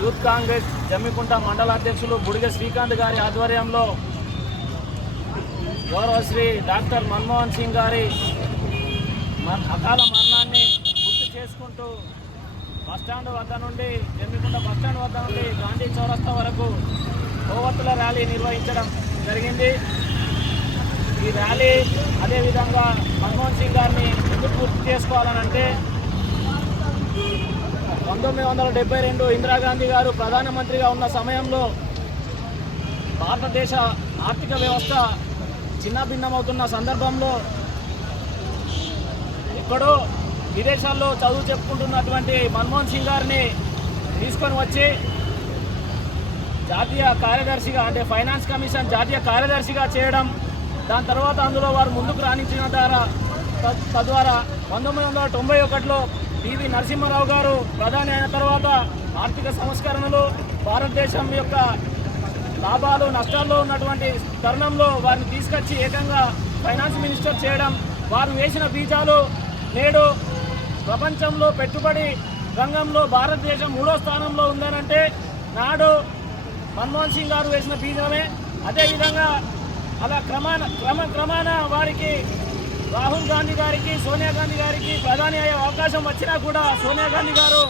Youth Congress Jammikunta మండల అధ్యక్షులు బుడిగ శ్రీకాంత్ గారి ఆధ్వర్యంలో గౌరవ శ్రీ డాక్టర్ మన్మోహన్ సింగ్ గారి అకాల మరణాన్ని గుర్తు చేసుకుంటూ బస్టాండ్ వద్ద నుండి జమ్మికుంట బస్టాండ్ వద్ద నుండి గాంధీ చౌరస్తా వరకు కొవ్వొత్తుల ర్యాలీ నిర్వహించడం జరిగింది. ఈ ర్యాలీ అదేవిధంగా మన్మోహన్ సింగ్ గారిని ఎందుకు గుర్తు చేసుకోవాలనంటే 1972 ఇందిరాగాంధీ గారు ప్రధానమంత్రిగా ఉన్న సమయంలో భారతదేశ ఆర్థిక వ్యవస్థ చిన్నభిన్నమవుతున్న సందర్భంలో ఎక్కడో విదేశాల్లో చదువు చెప్పుకుంటున్నటువంటి మన్మోహన్ సింగ్ గారిని తీసుకొని వచ్చి జాతీయ కార్యదర్శిగా అంటే ఫైనాన్స్ కమిషన్ జాతీయ కార్యదర్శిగా చేయడం, దాని తర్వాత అందులో వారు ముందుకు రాణించిన తద్వారా 1991లో పివి నరసింహారావు గారు ప్రధాని అయిన తర్వాత ఆర్థిక సంస్కరణలు భారతదేశం యొక్క లాభాలు నష్టాల్లో ఉన్నటువంటి తరుణంలో వారిని తీసుకొచ్చి ఏకంగా ఫైనాన్స్ మినిస్టర్ చేయడం, వారు వేసిన బీజాలు నేడు ప్రపంచంలో పెట్టుబడి రంగంలో భారతదేశం 3వ స్థానంలో ఉందనంటే నాడు మన్మోహన్ సింగ్ గారు వేసిన బీజమే. అదేవిధంగా అలా క్రమాన వారికి రాహుల్ గాంధీ గారికి సోనియా గాంధీ గారికి ప్రధాని అయ్యే అవకాశం వచ్చినా కూడా సోనియా గాంధీ గారు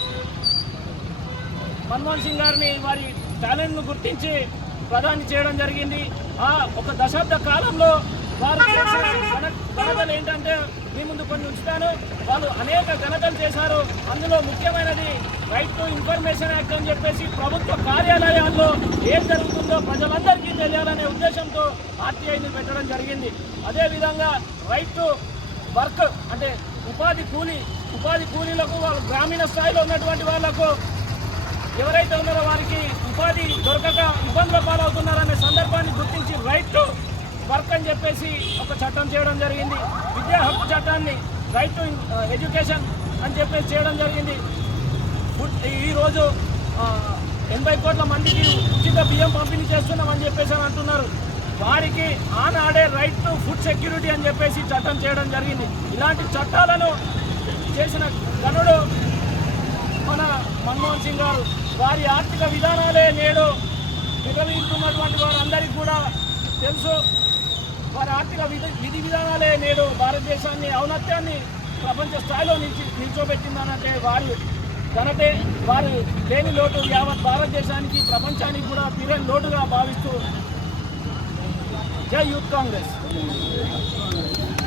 మన్మోహన్ సింగ్ గారిని వారి టాలెంట్ను గుర్తించి ప్రధాని చేయడం జరిగింది. ఒక దశాబ్ద కాలంలో వారు చేసిన ఘనతలు ఏంటంటే మీ ముందు కొన్ని ఉంచుతాను. వాళ్ళు అనేక ఘనతలు చేశారు. అందులో ముఖ్యమైనది రైట్ టు ఇన్ఫర్మేషన్ యాక్ట్ అని చెప్పేసి ప్రభుత్వ కార్యాలయాల్లో ఏం జరుగుతుందో ప్రజలందరికీ తెలియాలనే ఉద్దేశంతో ఆర్టీఐని పెట్టడం జరిగింది. అదేవిధంగా రైట్ టు వర్క్ అంటే ఉపాధి కూలీలకు వాళ్ళు గ్రామీణ స్థాయిలో ఉన్నటువంటి వాళ్లకు ఎవరైతే ఉన్నారో వారికి ఉపాధి దొరకక ఇబ్బందుల పాలవుతున్నారనే సందర్భాన్ని గుర్తించి రైట్ టు వర్క్ అని చెప్పేసి ఒక చట్టం చేయడం జరిగింది. విద్యా హక్కు చట్టాన్ని రైట్ టు ఎడ్యుకేషన్ అని చెప్పేసి చేయడం జరిగింది. ఈరోజు 80 కోట్ల మందికి ఉచిత బియ్యం పంపిణీ చేస్తున్నామని చెప్పేసి అని అంటున్నారు. వారికి ఆనాడే రైట్ టు ఫుడ్ సెక్యూరిటీ అని చెప్పేసి చట్టం చేయడం జరిగింది. ఇలాంటి చట్టాలను చేసిన ఘనుడు మన మన్మోహన్ సింగ్ గారు. వారి ఆర్థిక విధానాలే నేడు విరమిస్తున్నటువంటి వారందరికీ కూడా తెలుసు. వారి ఆర్థిక విధి విధానాలే నేడు భారతదేశాన్ని ఔన్నత్యాన్ని ప్రపంచ స్థాయిలో నిల్చోబెట్టిందనంటే వారి ఘనతే. వారు లేని లోటు యావత్ భారతదేశానికి ప్రపంచానికి కూడా తీరని లోటుగా భావిస్తూ జై యూత్ కాంగ్రెస్.